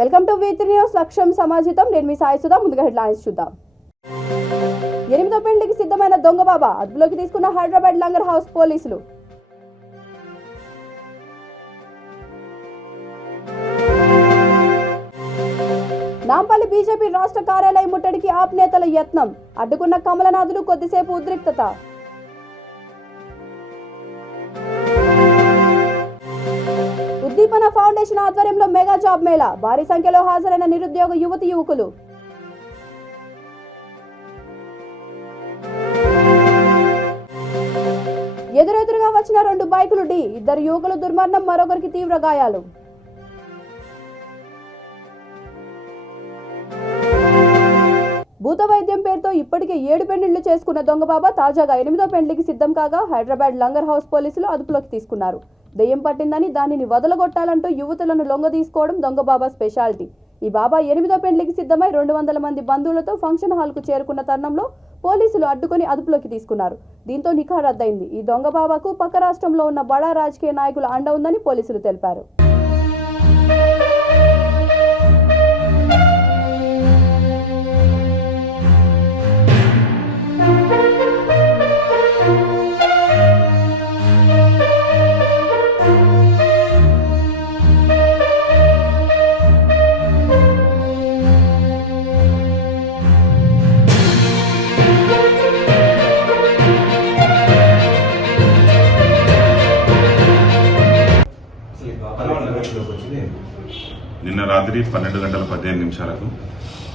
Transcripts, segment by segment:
Welcome to V3 news. లక్ష్యం సమాజితం. నేను మీ సాయి సుధా. ముందుగా హెడ్లైన్స్ చూద్దాం. 8వ పెళ్లికి సిద్ధమైన దొంగ బాబా అదుపులోకి తీసుకున్న హైదరాబాద్ లంగర్ హౌస్ పోలీసులు. నాంపల్లి బీజేపీ రాష్ట్ర కార్యాలయం ముట్టడికి ఆప్ నేతల యత్నం. అడ్డుకున్న కమలనాథులు కొద్దిసేపు ఉద్రిక్తత. ఉద్దీపన ఫౌండేషన్ ఆధ్వర్యంలో మెగా జాబ్ మేళా. భారీ సంఖ్యలో హాజరైన నిరుద్యోగ యువతి యువకులు. ఎదురెదురుగా వచ్చిన 2 బైకులు ఢీ. 2 యువకులు దుర్మరణం, మరొకరికి తీవ్ర గాయాలు. భూత వైద్యం పేరుతో ఇప్పటికే 7 పెళ్లిళ్లు చేసుకున్న దొంగబాబా తాజాగా 8వ పెళ్లికి సిద్ధం కాగా హైదరాబాద్ లంగర్ హౌస్ పోలీసులు అదుపులోకి తీసుకున్నారు. దెయ్యం పట్టిందని దానిని వదలగొట్టాలంటూ యువతులను లొంగ తీసుకోవడం దొంగబాబా స్పెషాలిటీ. ఈ బాబా 8వ పెళ్లికి సిద్ధమై 200 మంది బంధువులతో ఫంక్షన్ హాల్కు చేరుకున్న తరుణంలో పోలీసులు అడ్డుకొని అదుపులోకి తీసుకున్నారు. దీంతో నిఖా రద్దయింది. ఈ దొంగబాబాకు పక్క రాష్ట్రంలో ఉన్న బడా రాజకీయ నాయకుల అండ ఉందని పోలీసులు తెలిపారు. నిన్న రాత్రి 12:15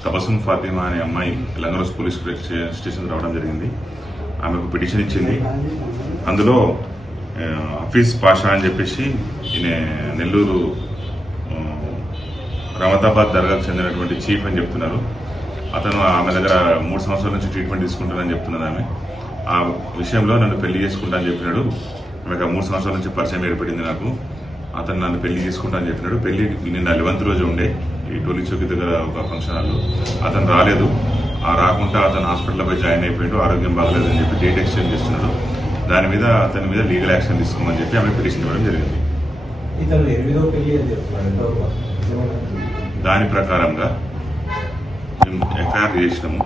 తబసుం ఫాతిమా అనే అమ్మాయి లంగర్ పోలీస్ స్టేషన్ రావడం జరిగింది. ఆమెకు పిటిషన్ ఇచ్చింది. అందులో హఫీజ్ పాషా అని చెప్పేసి ఈయన నెల్లూరు రమతాబాద్ దర్గాకు చెందినటువంటి చీఫ్ అని చెప్తున్నారు. అతను ఆమె దగ్గర 3 సంవత్సరాల నుంచి ట్రీట్మెంట్ తీసుకుంటానని చెప్తున్నది. ఆమె ఆ విషయంలో నన్ను పెళ్లి చేసుకుంటా అని చెప్పినాడు. ఆమెకు 3 సంవత్సరాల నుంచి పరిచయం ఏర్పడింది. నాకు అతను నన్ను పెళ్లి చేసుకుంటా అని చెప్పినాడు. పెళ్లి నిన్న 11వ రోజు ఉండే ఈ టోలీ చౌకి దగ్గర ఒక ఫంక్షన్ హాల్లో. అతను రాలేదు. రాకుండా అతను హాస్పిటల్లో పోయి జాయిన్ అయిపోయాడు. ఆరోగ్యం బాగలేదని చెప్పి డేట్ ఎక్స్చేంజ్ చేస్తున్నాడు. దాని మీద అతని మీద లీగల్ యాక్షన్ తీసుకోమని చెప్పి ఆమె పిటిషన్ ఇవ్వడం జరిగింది. దాని ప్రకారంగా ఎఫ్ఐఆర్ చేసినాము.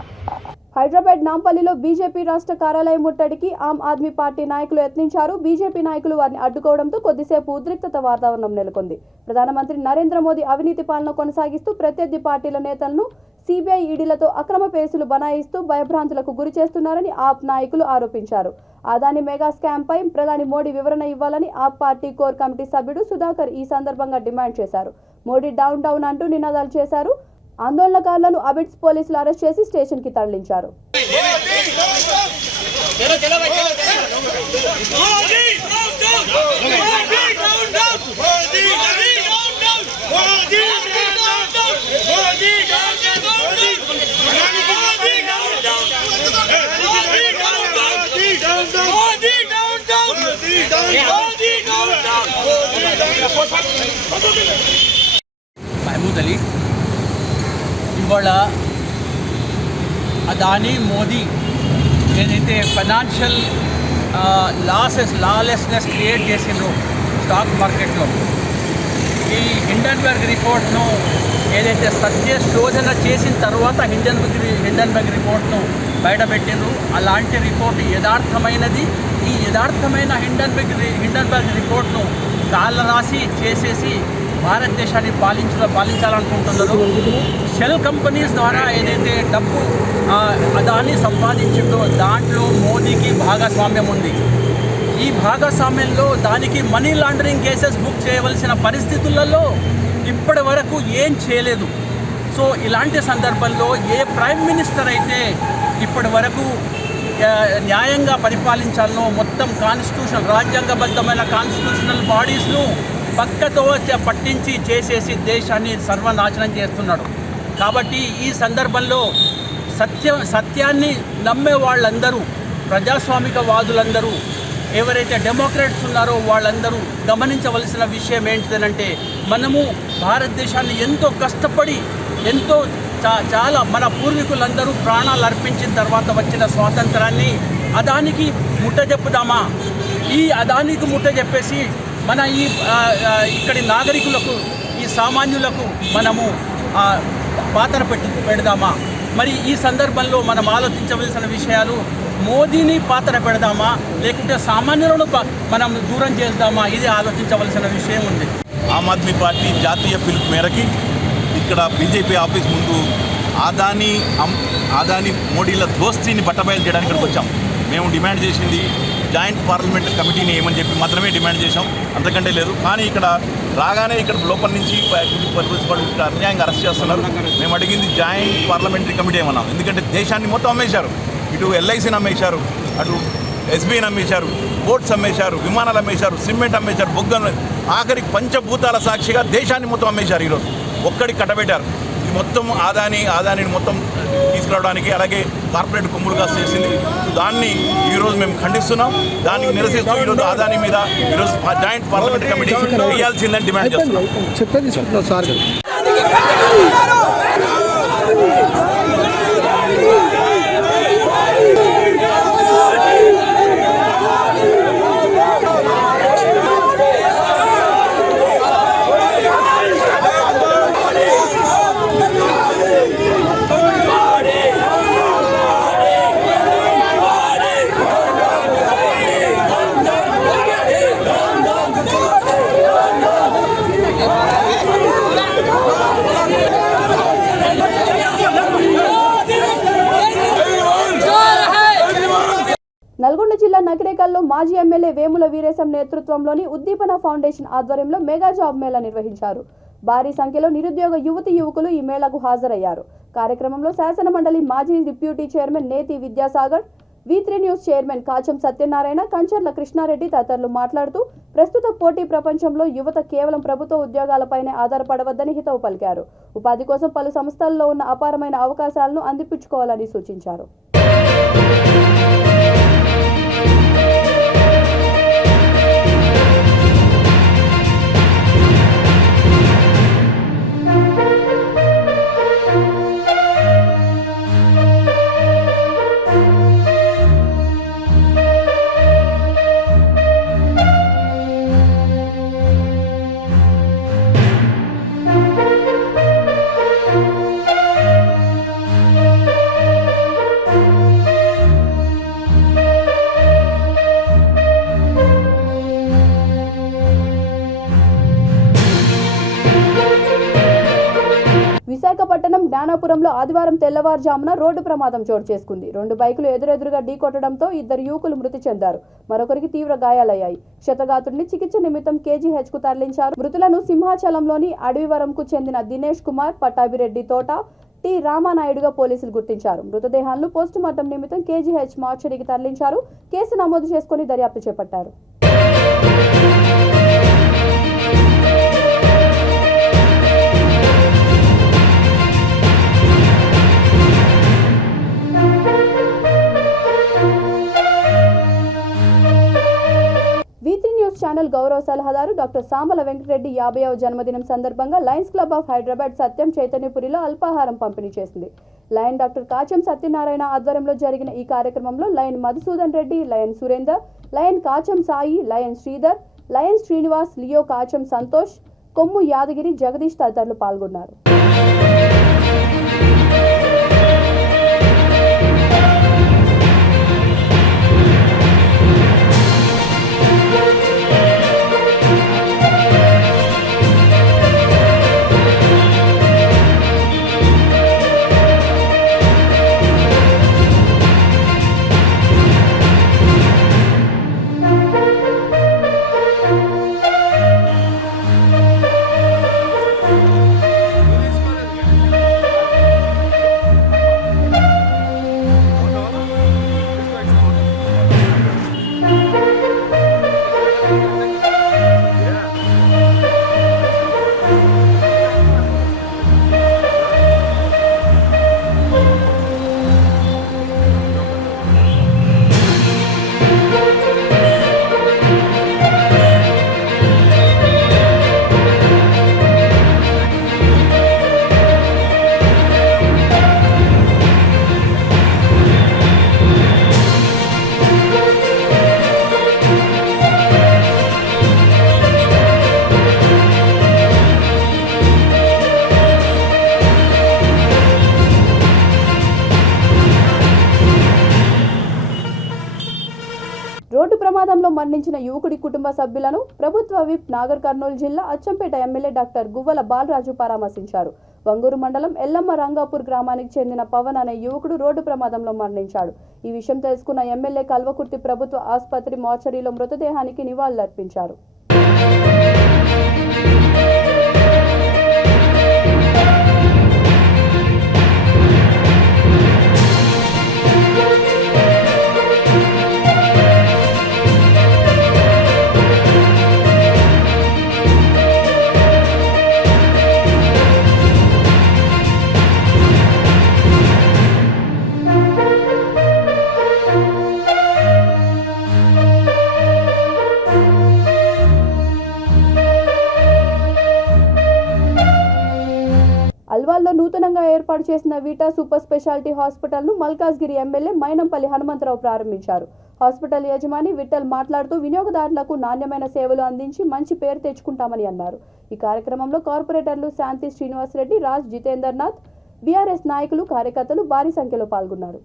హైదరాబాద్ నాంపల్లిలో బీజేపీ రాష్ట్ర కార్యాలయం ముట్టడికి ఆమ్ ఆద్మీ పార్టీ నాయకులు యత్నించారు. బీజేపీ నాయకులు వారిని అడ్డుకోవడంతో కొద్దిసేపు ఉద్రిక్తత వాతావరణం నెలకొంది. ప్రధానమంత్రి నరేంద్ర మోదీ అవినీతి పాలన కొనసాగిస్తూ ప్రత్యర్థి పార్టీల నేతలను సిబిఐ ఈడీలతో అక్రమ కేసులు బనాయిస్తూ భయభ్రాంతులకు గురి చేస్తున్నారని ఆప్ నాయకులు ఆరోపించారు. అదాని మెగా స్కామ్ పై ప్రధాని మోడీ వివరణ ఇవ్వాలని ఆప్ పార్టీ కోర్ కమిటీ సభ్యుడు సుధాకర్ ఈ సందర్భంగా డిమాండ్ చేశారు. మోడీ డౌన్ డౌన్ అంటూ నినాదాలు చేశారు. ఆందోళనకారులను అబిడ్స్ పోలీసులు అరెస్ట్ చేసి స్టేషన్ కి తరలించారు. महमूद अली ఇవాళ అదానీ మోదీ ఏదైతే ఫైనాన్షియల్ లాలెస్నెస్ క్రియేట్ చేసిండ్రో స్టాక్ మార్కెట్లో, ఈ హిండన్బర్గ్ రిపోర్ట్ను ఏదైతే సత్య శోధన చేసిన తర్వాత హిండన్బర్గ్ రిపోర్ట్ను బయటపెట్టిండ్రు. అలాంటి రిపోర్ట్ యథార్థమైనది. ఈ యథార్థమైన హిండన్బర్గ్ రిపోర్ట్ను కాలరాసి చేసేసి భారతదేశాన్ని పాలించాలనుకుంటున్నారు. షెల్ కంపెనీస్ ద్వారా ఏదైతే డబ్బు అదాని సంపాదించిందో దాంట్లో మోదీకి భాగస్వామ్యం ఉంది. ఈ భాగస్వామ్యంలో దానికి మనీ లాండరింగ్ కేసెస్ బుక్ చేయవలసిన పరిస్థితులలో ఇప్పటి వరకు ఏం చేయలేదు. సో ఇలాంటి సందర్భంలో ఏ ప్రైమ్ మినిస్టర్ అయితే ఇప్పటి వరకు న్యాయంగా పరిపాలించాలనో మొత్తం రాజ్యాంగబద్ధమైన కాన్స్టిట్యూషనల్ బాడీస్ను పక్కతో పట్టించి చేసేసి దేశాన్ని సర్వనాశనం చేస్తున్నాడు. కాబట్టి ఈ సందర్భంలో సత్యాన్ని నమ్మే వాళ్ళందరూ, ప్రజాస్వామికవాదులందరూ, ఎవరైతే డెమోక్రాట్స్ ఉన్నారో వాళ్ళందరూ గమనించవలసిన విషయం ఏంటిదనంటే, మనము భారతదేశాన్ని ఎంతో కష్టపడి చాలా మన పూర్వీకులందరూ ప్రాణాలు అర్పించిన తర్వాత వచ్చిన స్వాతంత్రాన్ని అదానికి ముట్టజెప్పుదామా? ఈ అదానికి ముట్టజెప్పేసి మన ఇక్కడి నాగరికులకు ఈ సామాన్యులకు మనము పాత్ర పెడదామా? మరి ఈ సందర్భంలో మనం ఆలోచించవలసిన విషయాలు, మోదీని పాత్ర పెడదామా లేకుంటే సామాన్యులను మనం దూరం చేద్దామా? ఇది ఆలోచించవలసిన విషయం ఉంది. ఆమ్ ఆద్మీ పార్టీ జాతీయ పిలుపు మేరకి ఇక్కడ బీజేపీ ఆఫీస్ ముందు అదానీ మోడీల దోస్తీని బట్టబయలు చేయడానికి ఇక్కడికి వచ్చాం. మేము డిమాండ్ చేసింది జాయింట్ పార్లమెంట్ కమిటీని ఏమని చెప్పి మాత్రమే డిమాండ్ చేశాం, అంతకంటే లేదు. కానీ ఇక్కడ రాగానే ఇక్కడ లోపల నుంచి అన్యాయంగా అరెస్ట్ చేస్తున్నారు. మేము అడిగింది జాయింట్ పార్లమెంటరీ కమిటీ ఏమన్నాం, ఎందుకంటే దేశాన్ని మొత్తం అమ్మేశారు. ఇటు ఎల్ఐసిని అమ్మేశారు, అటు ఎస్బీఐని అమ్మేశారు, పోర్ట్స్ అమ్మేశారు, విమానాలు అమ్మేశారు, సిమెంట్ అమ్మేశారు, బొగ్గలు, ఆఖరికి పంచభూతాల సాక్షిగా దేశాన్ని మొత్తం అమ్మేశారు. ఈరోజు ఒక్కడికి కట్టబెట్టారు. ఇది మొత్తం ఆదానిని మొత్తం తీసుకురావడానికి, అలాగే కార్పొరేట్ కొమ్ములుగా చేసింది. దాన్ని ఈరోజు మేము ఖండిస్తున్నాం. దానికి నిరసిస్తూ ఈరోజు ఆదాని మీద ఈరోజు జాయింట్ పార్లమెంటరీ కమిటీ వేయాల్సిందని డిమాండ్ చేస్తున్నాం. నల్గొండ జిల్లా నకిరేకల్లో మాజీ ఎమ్మెల్యే వేముల వీరేశం నేతృత్వంలోని ఉద్దీపన ఫౌండేషన్ ఆధ్వర్యంలో మెగా జాబ్ మేళా నిర్వహించారు. భారీ సంఖ్యలో నిరుద్యోగ యువకులు ఈ మేళాకు హాజరయ్యారు. కార్యక్రమంలో శాసన మండలి మాజీ deputy chairman Neti Vidyasagar, V3 news chairman Kacham Satyanarayana, Kancharla Krishnareddy తదితరులు మాట్లాడుతూ ప్రస్తుత పోటీ ప్రపంచంలో యువత కేవలం ప్రభుత్వ ఉద్యోగాలపైనే ఆధారపడవద్దని హితవు పలికారు. ఉపాధి కోసం పలు సంస్థల్లో ఉన్న అపారమైన అవకాశాలను అందిపుచ్చుకోవాలని సూచించారు. విశాఖపట్నం జ్ఞానాపురంలో ఆదివారం తెల్లవారుజామున రోడ్డు ప్రమాదం చోటు చేసుకుంది. 2 బైకులు ఎదురెదురుగా ఢీకొట్టడంతో 2 యువకులు మృతి చెందారు. మరొకరికి తీవ్ర గాయాలయ్యాయి. క్షతగాతుడిని చికిత్స నిమిత్తం KGH కు తరలించారు. మృతులను సింహాచలంలోని అడవివరంకు చెందిన దినేష్ కుమార్, పట్టాభిరెడ్డి తోట, టి రామానాయుడుగా పోలీసులు గుర్తించారు. మృతదేహాలను పోస్టుమార్టం నిమిత్తం KGH మార్చరీకి తరలించారు. కేసు నమోదు చేసుకుని దర్యాప్తు చేపట్టారు. V3 న్యూస్ ఛానల్ గౌరవ సలహాదారు డాక్టర్ సాంబల వెంకటరెడ్డి 50వ జన్మదినం సందర్భంగా లయన్స్ క్లబ్ ఆఫ్ హైదరాబాద్ సత్యం చైతన్యపురిలో అల్పాహారం పంపిణీ చేసింది. లయన్ డాక్టర్ కాచం సత్యనారాయణ ఆధ్వర్యంలో జరిగిన ఈ కార్యక్రమంలో lion Madhusudan Reddy, lion Surender, lion Kacham Sai, lion Sridhar, lion Srinivas, Leo Kacham Santosh, Kommu Yadagiri, Jagadish తదితరులు పాల్గొన్నారు. ప్రమాదంలో మరణించిన యువకుడి కుటుంబ సభ్యులను ప్రభుత్వ విప్ నాగర్ కర్నూలు జిల్లా అచ్చంపేట ఎమ్మెల్యే డాక్టర్ గువ్వల బాలరాజు పరామర్శించారు. వంగూరు మండలం ఎల్లమ్మ రంగాపూర్ గ్రామానికి చెందిన పవన్ అనే యువకుడు రోడ్డు ప్రమాదంలో మరణించాడు. ఈ విషయం తెలుసుకున్న ఎమ్మెల్యే కల్వకుర్తి ప్రభుత్వ ఆసుపత్రి మార్చరీలో మృతదేహానికి నివాళులర్పించారు. అల్వాల్లో నూతనంగా ఏర్పాటు చేసిన వీటా సూపర్ స్పెషాలిటీ హాస్పిటల్ను మల్కాజ్గిరి ఎమ్మెల్యే మైనంపల్లి హనుమంతరావు ప్రారంభించారు. హాస్పిటల్ యజమాని విఠల్ మాట్లాడుతూ వినియోగదారులకు నాణ్యమైన సేవలు అందించి మంచి పేరు తెచ్చుకుంటామని అన్నారు. ఈ కార్యక్రమంలో కార్పొరేటర్లు శాంతి శ్రీనివాసరెడ్డి, రాజ్ జితేందర్నాథ్, బీఆర్ఎస్ నాయకులు, కార్యకర్తలు భారీ సంఖ్యలో పాల్గొన్నారు.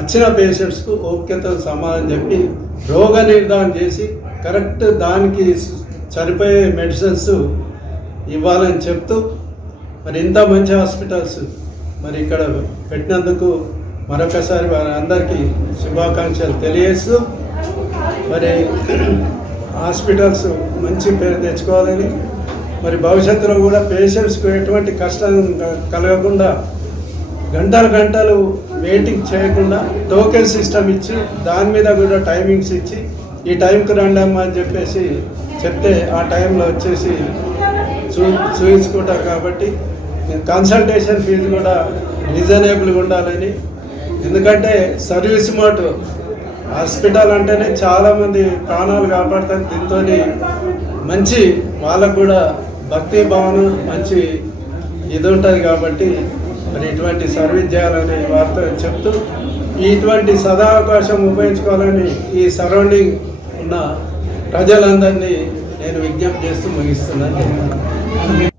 వచ్చిన పేషెంట్స్కు ఓపికతో సమాధానం చెప్పి రోగ నిర్ధారణ చేసి కరెక్ట్ దానికి సరిపోయే మెడిసిన్స్ ఇవ్వాలని చెప్తూ మరి ఇంత మంచి హాస్పిటల్స్ మరి ఇక్కడ పెట్టినందుకు మరొకసారి వారి అందరికీ శుభాకాంక్షలు తెలియజేస్తూ మరి హాస్పిటల్స్ మంచి పేరు తెచ్చుకోవాలని మరి భవిష్యత్తులో కూడా పేషెంట్స్కు ఎటువంటి కష్టం కలగకుండా గంటలు వెయిటింగ్ చేయకుండా టోకెన్ సిస్టమ్ ఇచ్చి దాని మీద కూడా టైమింగ్స్ ఇచ్చి ఈ టైంకి రండమ్మా అని చెప్పేసి చెప్తే ఆ టైంలో వచ్చేసి చూపించుకుంటారు. కాబట్టి కన్సల్టేషన్ ఫీజు కూడా రీజనబుల్గా ఉండాలని, ఎందుకంటే సర్వీస్ మోడ్ హాస్పిటల్ అంటేనే చాలామంది ప్రాణాలు కాపాడుతారు. దీంతో మంచి వాళ్ళకు కూడా భక్తి భావన మంచి ఇది ఉంటుంది. కాబట్టి మరి ఇటువంటి సర్వీస్ చేయాలని వారితో చెప్తూ ఇటువంటి సదావకాశం ఉపయోగించుకోవాలని ఈ సరౌండింగ్ ఉన్న ప్రజలందరినీ నేను విజ్ఞప్తి చేస్తూ ముగిస్తున్నాను.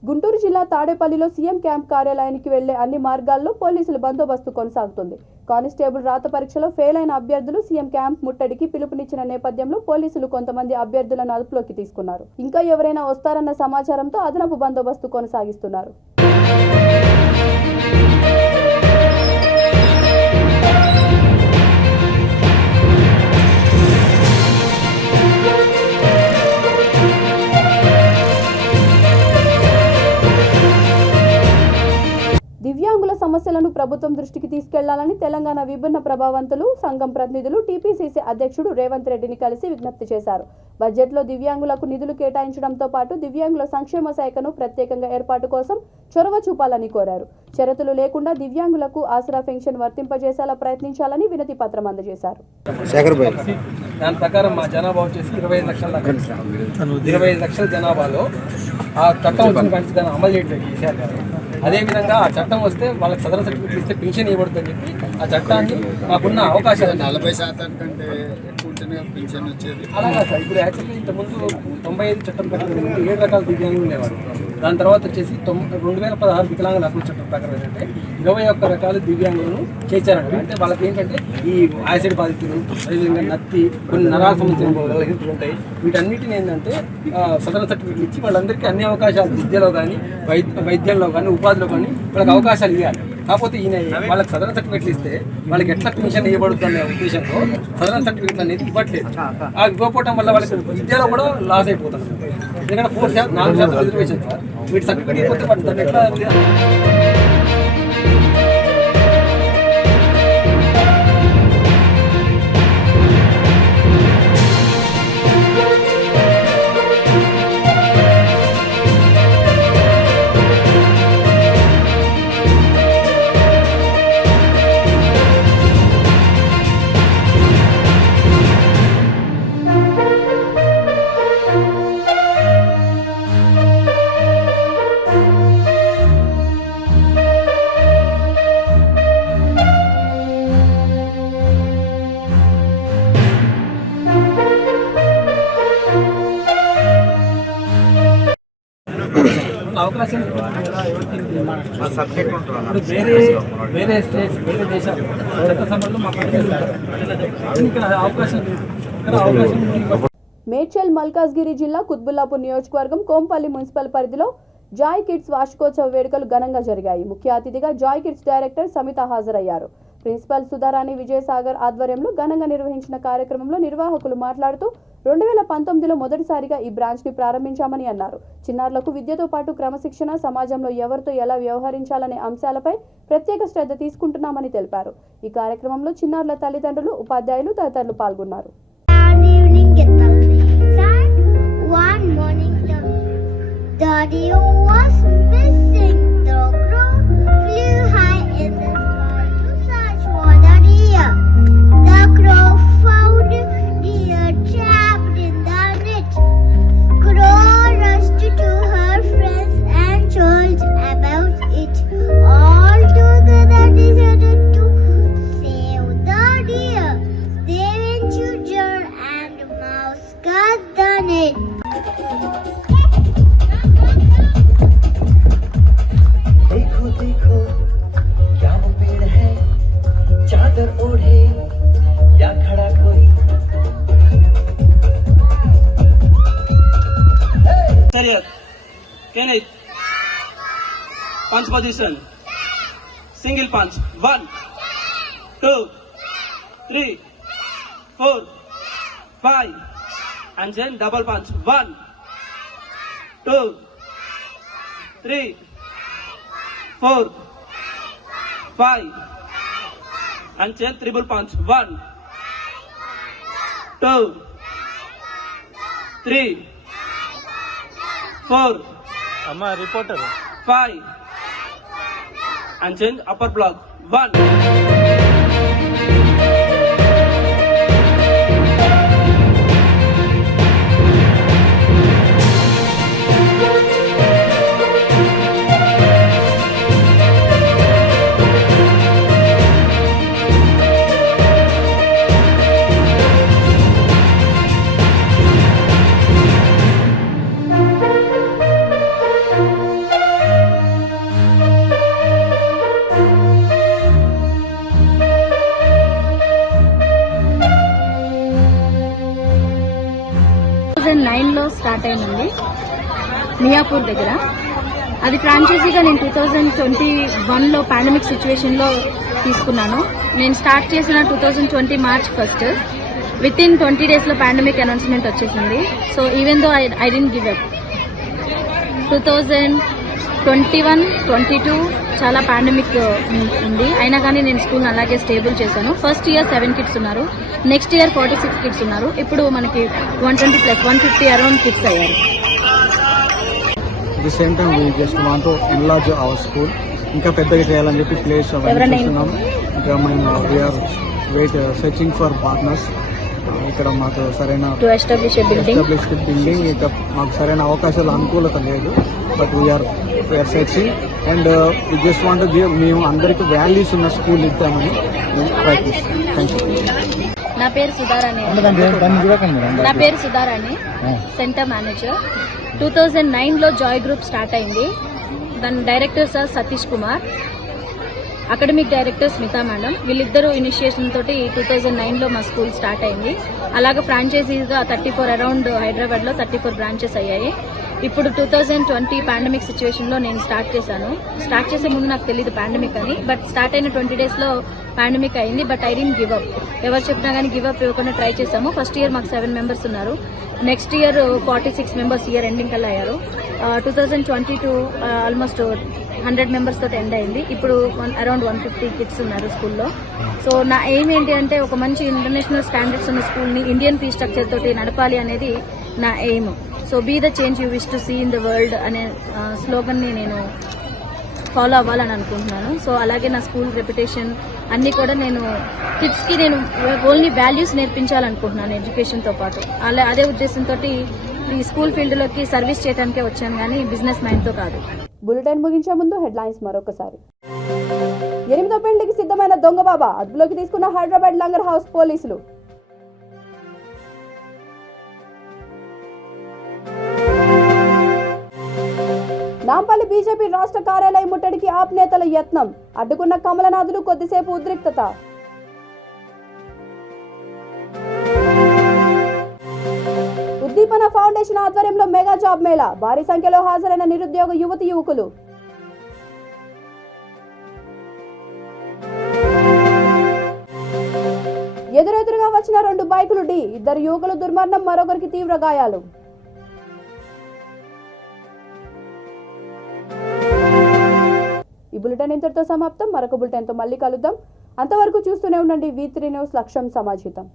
గుంటూరు జిల్లా తాడేపల్లిలో సీఎం క్యాంప్ కార్యాలయానికి వెళ్లే అన్ని మార్గాల్లో పోలీసుల బందోబస్తు కొనసాగుతుంది. కానిస్టేబుల్ రాత పరీక్షలో ఫెయిల్ అయిన అభ్యర్థులు సీఎం క్యాంప్ ముట్టడికి పిలుపునిచ్చిన నేపథ్యంలో పోలీసులు కొంతమంది అభ్యర్థులను అదుపులోకి తీసుకున్నారు. ఇంకా ఎవరైనా వస్తారన్న సమాచారంతో అదనపు బందోబస్తు కొనసాగిస్తున్నారు. దివ్యాంగుల సమస్యలను ప్రభుత్వం దృష్టికి తీసుకెళ్లాలని తెలంగాణ విభిన్న ప్రభావంతులు సంఘం ప్రతినిధులు టీపీసీసీ అధ్యక్షుడు రేవంత్ రెడ్డిని కలిసి విజ్ఞప్తి చేశారు. బడ్జెట్లో దివ్యాంగులకు నిధులు కేటాయించడంతో పాటు దివ్యాంగుల సంక్షేమ శాఖను ప్రత్యేకంగా ఏర్పాటు కోసం చొరవ చూపాలని కోరారు. షరతులు లేకుండా దివ్యాంగులకు ఆసరా పెన్షన్ వర్తింపజేసేలా ప్రయత్నించాలని వినతి పత్రం అందజేశారు. దాని ప్రకారం మా జనాభా వచ్చేసి 25 లక్షల జనాభాలో ఆ చట్టం వచ్చిన దాన్ని అమలు చేయట్లేదు కేసీఆర్ గారు. అదేవిధంగా ఆ చట్టం వస్తే వాళ్ళకి సదరన్ సర్టిఫికేట్ ఇస్తే పెన్షన్ ఇవ్వబడుతుందని చెప్పి ఆ చట్టాన్ని మాకున్న అవకాశాలు 40% కంటే పెన్షన్ వచ్చేది అలాగా సార్. ఇప్పుడు యాక్చువల్లీ ఇంతకుముందు 95 చట్టం ప్రకారం 7 రకాల దివ్యాంగులు ఉండేవారు. దాని తర్వాత వచ్చేసి 2016 వికలాంగుల హక్కుల చట్టం ప్రకారం ఏంటంటే 21 రకాల దివ్యాంగులను చేర్చారంట. అంటే వాళ్ళకి ఏంటంటే ఈ యాసిడ్ బాధితులు, అదేవిధంగా నత్తి, కొన్ని నరాల సంబంధించిన ఉంటాయి. వీటన్నిటిని ఏంటంటే సదరన్ సర్టిఫికేట్ ఇచ్చి వాళ్ళందరికీ అన్ని అవకాశాలు విద్యలో కానీ వైద్యంలో కానీ ఉపాధిలో కానీ వాళ్ళకి అవకాశాలు ఇవ్వాలి. కాకపోతే ఈయన వాళ్ళకి సదరన్ సర్టిఫికేట్లు ఇస్తే వాళ్ళకి ఎట్లా పెన్షన్ ఇవ్వబడుతుంది అనే ఉద్దేశంతో సదరన్ సర్టిఫికేట్ అనేది ఇవ్వట్లేదు. ఆ ఇవ్వకపోవడం వల్ల వాళ్ళకి విద్యలో కూడా లాస్ అయిపోతారు. ఎందుకంటే 4% రిజర్వేషన్ సార్. వీటి సర్టిఫికేట్ ఇవ్వకపోతే వాళ్ళు దాన్ని ఎట్లా అవకాశం వేరే స్టేట్స్ వేరే దేశాలు చట్టసభల్లో మా ఇక్కడ అవకాశం మేడ్చల్ మల్కాజ్గిరి జిల్లా కుత్బుల్లాపూర్ నియోజకవర్గం కోంపల్లి మున్సిపల్ పరిధిలో జాయ్ కిడ్స్ వార్షికోత్సవ వేడుకలు ఘనంగా జరిగాయి. ముఖ్య అతిథిగా జాయ్ కిడ్స్ డైరెక్టర్ సమిత హాజరయ్యారు. ప్రిన్సిపల్ సుధారాణి విజయసాగర్ ఆధ్వర్యంలో ఘనంగా నిర్వహించిన కార్యక్రమంలో నిర్వాహకులు మాట్లాడుతూ 2019లో మొదటిసారిగా ఈ బ్రాంచ్ని ప్రారంభించామని అన్నారు. చిన్నారులకు విద్యతో పాటు క్రమశిక్షణ, సమాజంలో ఎవరితో ఎలా వ్యవహరించాలనే అంశాలపై ప్రత్యేక శ్రద్ధ తీసుకుంటున్నామని తెలిపారు. ఈ కార్యక్రమంలో చిన్నారుల తల్లిదండ్రులు, ఉపాధ్యాయులు తదితరులు పాల్గొన్నారు. देखो देखो क्या वो पेड़ है चादर ओढ़े career. Kenneth. Punch position. Single punch. 1, 2, 3, 4, 5. And then double punch. 1, 2, 3, 4, 5. And then triple punch. 1, 2, 3, 4. అమ్మ reporter 5. And change upper block. 1. లో స్టార్ట్ అయిందండి మియాపూర్ దగ్గర. అది ఫ్రాంచైజీగా నేను 2021లో పాండమిక్ సిచ్యువేషన్లో తీసుకున్నాను. నేను స్టార్ట్ చేసిన 2020 మార్చ్ 1. విత్ ఇన్ 20 డేస్లో పాండమిక్ అనౌన్స్మెంట్ వచ్చేసింది. So even though I didn't give up. 2021, 22 చాలా పాండమిక్ ఉంది. అయినా కానీ నేను స్కూల్ని అలాగే స్టేబుల్ చేశాను. ఫస్ట్ ఇయర్ 7 కిడ్స్ ఉన్నారు, నెక్స్ట్ ఇయర్ 46 కిడ్స్ ఉన్నారు. ఇప్పుడు మనకి 120+, 150 అరౌండ్ కిడ్స్ అయ్యారు. At the same time, we just want to enlarge our school. ఇంకా పెద్దగా చేయాలని చెప్పి ప్లేస్ చూస్తున్నాం. ఇంకా మేము వీఆర్ సెర్చింగ్ ఫర్ పార్ట్నర్స్. ఇక్కడ మాకు సరైన బిల్డింగ్ ఇక మాకు సరైన అవకాశాలు అనుకూలత లేదు. But we are searching and we just want give, మేము అందరికీ వాల్యూస్ ఉన్న స్కూల్ ఇద్దామని ప్రయత్నిస్తాం. Thank you. నా పేరు సుధారాణి, సెంటర్ మేనేజర్. 2009లో జాయ్ గ్రూప్ స్టార్ట్ అయింది. దాని director sir Satish Kumar, academic director Smita madam. వీళ్ళిద్దరూ ఇనిషియేషన్ తోటి 2009లో మా స్కూల్ స్టార్ట్ అయింది. అలాగే ఫ్రాంచైజీగా 34 అరౌండ్ హైదరాబాద్లో 34 బ్రాంచెస్ అయ్యాయి. ఇప్పుడు 2020 పాండమిక్ సిచ్యువేషన్లో నేను స్టార్ట్ చేశాను. స్టార్ట్ చేసే ముందు నాకు తెలియదు పాండమిక్ అని. బట్ స్టార్ట్ అయిన 20 డేస్లో పాండమిక్ అయింది. But I didn't give up. ఎవరు చెప్పినా కానీ గివ్ అప్ ఇవ్వకుండా ట్రై చేశాము. ఫస్ట్ ఇయర్ మాకు 7 మెంబర్స్ ఉన్నారు. Next year 46 members year ending కల్లా అయ్యారు. 2022 ఆల్మోస్ట్ 100 మెంబర్స్ తోటి ఎండ్ అయింది. ఇప్పుడు అరౌండ్ 150 కిడ్స్ ఉన్నారు స్కూల్లో. సో నా ఎయిమ్ ఏంటి అంటే ఒక మంచి ఇంటర్నేషనల్ స్టాండర్డ్స్ ఉన్న స్కూల్ని ఇండియన్ ఫీ స్ట్రక్చర్ తోటి నడపాలి అనేది నా aim. So be the change you wish to see in the world అనే స్లోగన్ని నేను ఫాలో అవ్వాలని అనుకుంటున్నాను. సో అలాగే నా స్కూల్ రెప్యుటేషన్ అన్నీ కూడా నేను కిడ్స్కి నేను ఓన్లీ వాల్యూస్ నేర్పించాలనుకుంటున్నాను ఎడ్యుకేషన్తో పాటు. అదే ఉద్దేశంతో ఈ స్కూల్ ఫీల్డ్లోకి సర్వీస్ చేయడానికే వచ్చాను, కానీ బిజినెస్ మైండ్తో కాదు. బులెటిన్ ముగించే ముందు హెడ్లైన్స్ మరొకసారి. 8వ పెళ్లికి సిద్ధమైన దొంగ బాబా అదుపులోకి తీసుకున్న హైదరాబాద్ లంగర్ హౌస్ పోలీసులు. నాంపల్లి బీజేపీ రాష్ట్ర కార్యాలయం ముట్టడికి ఆప్ నేతల యత్నం, అడ్డుకున్న కమలనాథులు కొద్దిసేపు ఉద్రిక్తత. ఉద్దీపన ఫౌండేషన్ ఆధ్వర్యంలో మెగా జాబ్ మేళా, భారీ సంఖ్యలో హాజరైన నిరుద్యోగ యువతి యువకులు. ఎదురెదురుగా వచ్చిన 2 బైకులు ఢీ, 2 యువకులు దుర్మరణం, మరొకరికి తీవ్ర గాయాలు. ఈ బులెటిన్ ఇంతటితో సమాప్తం. మరొక బులెటిన్తో మళ్ళీ కలుద్దాం. అంతవరకు చూస్తూనే ఉండండి V3 న్యూస్, లక్ష్యం సమాజితం.